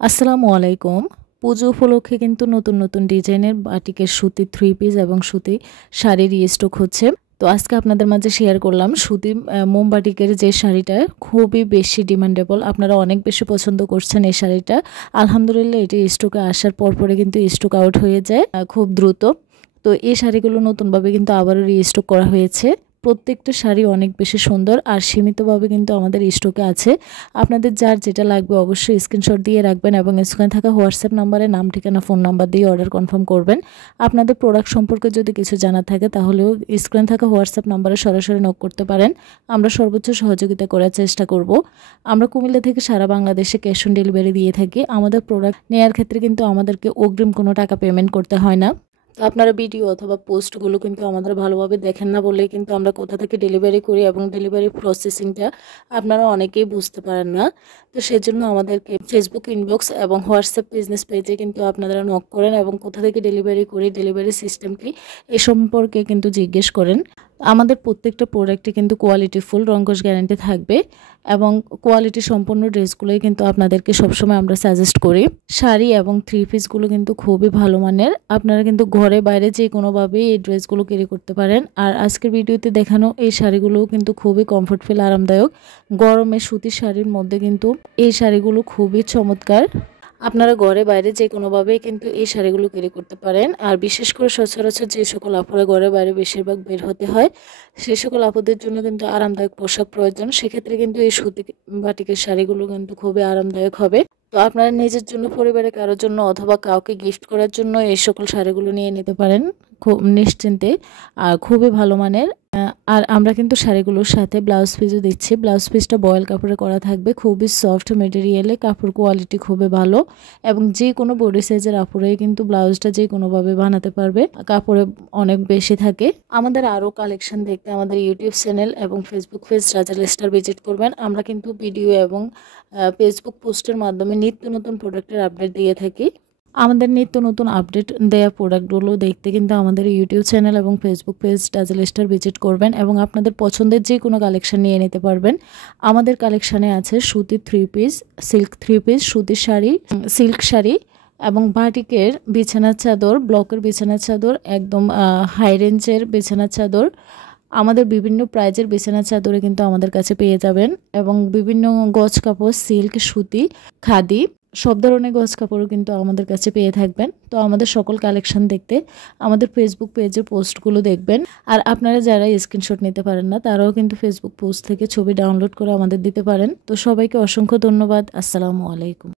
আসসালামু আলাইকুম। পুজো উপলক্ষে কিন্তু নতুন নতুন ডিজাইনের বাটিকের সুতি থ্রি পিস এবং সুতি শাড়ির স্টক হচ্ছে। তো আজকে আপনাদের মাঝে শেয়ার করলাম সুতি মোমবাটিকের যে শাড়িটা খুবই বেশি ডিমান্ডেবল, আপনারা অনেক বেশি পছন্দ করছেন এই শাড়িটা। আলহামদুলিল্লাহ এটি স্টকে আসার পরে কিন্তু স্টক আউট হয়ে যায় খুব দ্রুত। তো এই শাড়িগুলো নতুনভাবে কিন্তু আবারও রিস্টক করা হয়েছে। প্রত্যেকটা শাড়ি অনেক বেশি সুন্দর আর সীমিতভাবে কিন্তু আমাদের স্টকে আছে। আপনাদের যার যেটা লাগবে অবশ্যই স্ক্রিনশট দিয়ে রাখবেন এবং স্ক্রিনে থাকা হোয়াটসঅ্যাপ নাম্বারে নাম, ঠিকানা, ফোন নাম্বার দিয়ে অর্ডার কনফার্ম করবেন। আপনাদের প্রোডাক্ট সম্পর্কে যদি কিছু জানা থাকে তাহলেও স্ক্রিনে থাকা হোয়াটসঅ্যাপ নাম্বারে সরাসরি নক করতে পারেন। আমরা সর্বোচ্চ সহযোগিতা করার চেষ্টা করব। আমরা কুমিল্লা থেকে সারা বাংলাদেশে ক্যাশ অন ডেলিভারি দিয়ে থাকি। আমাদের প্রোডাক্ট নেওয়ার ক্ষেত্রে কিন্তু আমাদেরকে অগ্রিম কোনো টাকা পেমেন্ট করতে হয় না। তো আপনারা ভিডিও অথবা পোস্টগুলো কিন্তু আমাদের ভালোভাবে দেখেন না বলেই কিন্তু আমরা কোথা থেকে ডেলিভারি করি এবং ডেলিভারি প্রসেসিংটা আপনারা অনেকেই বুঝতে পারেন না। তো সেজন্য আমাদেরকে ফেসবুক ইনবক্স এবং হোয়াটসঅ্যাপ বিজনেস পেজে কিন্তু আপনারা নক করেন এবং কোথা থেকে ডেলিভারি করি, ডেলিভারি সিস্টেম কি, এ সম্পর্কে কিন্তু জিজ্ঞেস করেন। আমাদের প্রত্যেকটা প্রোডাক্টে কিন্তু কোয়ালিটি ফুল রঙ্কশ গ্যারান্টি থাকবে এবং কোয়ালিটি সম্পন্ন ড্রেসগুলোই কিন্তু আপনাদেরকে সবসময় আমরা সাজেস্ট করি। শাড়ি এবং থ্রি পিসগুলো কিন্তু খুবই ভালো মানের, আপনারা কিন্তু ঘরে বাইরে যে কোনোভাবেই এই ড্রেসগুলো ক্যারি করতে পারেন। আর আজকের ভিডিওতে দেখানো এই শাড়িগুলোও কিন্তু খুবই কমফোর্টফুল, আরামদায়ক। গরমে সুতির শাড়ির মধ্যে কিন্তু এই শাড়িগুলো খুবই চমৎকার। আপনারা ঘরে বাইরে যে কোনোভাবেই কিন্তু এই শাড়িগুলো ক্যারি করতে পারেন। আর বিশেষ করে সচরাচর যে সকল আপুরা ঘরে বাইরে বেশিরভাগ বের হতে হয়, সেই সকল আপুদের জন্য কিন্তু আরামদায়ক পোশাক প্রয়োজন। সেক্ষেত্রে কিন্তু এই সুতি বাটিকের শাড়িগুলো কিন্তু খুবই আরামদায়ক হবে। তো আপনারা নিজের জন্য, পরিবারের কারোর জন্য অথবা কাউকে গিফট করার জন্য এই সকল শাড়িগুলো নিয়ে নিতে পারেন খুব নিশ্চিন্তে আর খুবই ভালো মানের। আর আমরা কিন্তু শাড়িগুলোর সাথে ব্লাউজ পিসও দিচ্ছি। ব্লাউজ পিসটা বয়েল কাপড়ে করা থাকবে, খুবই সফট মেটেরিয়ালে, কাপড় কোয়ালিটি খুবই ভালো এবং যে কোনো বডি সাইজের আপুরাই কিন্তু ব্লাউজটা যে কোনোভাবে বানাতে পারবে, কাপড়ে অনেক বেশি থাকে। আমাদের আরও কালেকশন দেখতে আমাদের ইউটিউব চ্যানেল এবং ফেসবুক পেজ রাজা লেস্টার ভিজিট করবেন। আমরা কিন্তু ভিডিও এবং ফেসবুক পোস্টের মাধ্যমে নিত্য নতুন প্রোডাক্টের আপডেট দিয়ে থাকি। আমাদের নিত্য নতুন আপডেট দেওয়া প্রোডাক্টগুলো দেখতে কিন্তু আমাদের ইউটিউব চ্যানেল এবং ফেসবুক পেজ রাজা লেস্টার ভিজিট করবেন এবং আপনাদের পছন্দের যে কোনো কালেকশন নিয়ে নিতে পারবেন। আমাদের কালেকশানে আছে সুতির three piece, silk three piece, সুতির শাড়ি, সিল্ক শাড়ি এবং বাটিকের বিছানার চাদর, ব্লকের বিছানার চাদর, একদম হাই রেঞ্জের বিছানার চাদর। আমাদের বিভিন্ন প্রাইজের বিছানার চাদরে কিন্তু আমাদের কাছে পেয়ে যাবেন এবং বিভিন্ন গজ কাপড়, সিল্ক, সুতি, খাদি, সব ধরনের গজ কাপড়ও কিন্তু আমাদের কাছে পেয়ে থাকবেন। তো আমাদের সকল কালেকশন দেখতে আমাদের ফেসবুক পেজের পোস্টগুলো দেখবেন। আর আপনারা যারা স্ক্রিনশট নিতে পারেন না তারাও কিন্তু ফেসবুক পোস্ট থেকে ছবি ডাউনলোড করে আমাদের দিতে পারেন। তো সবাইকে অসংখ্য ধন্যবাদ। আসসালামু আলাইকুম।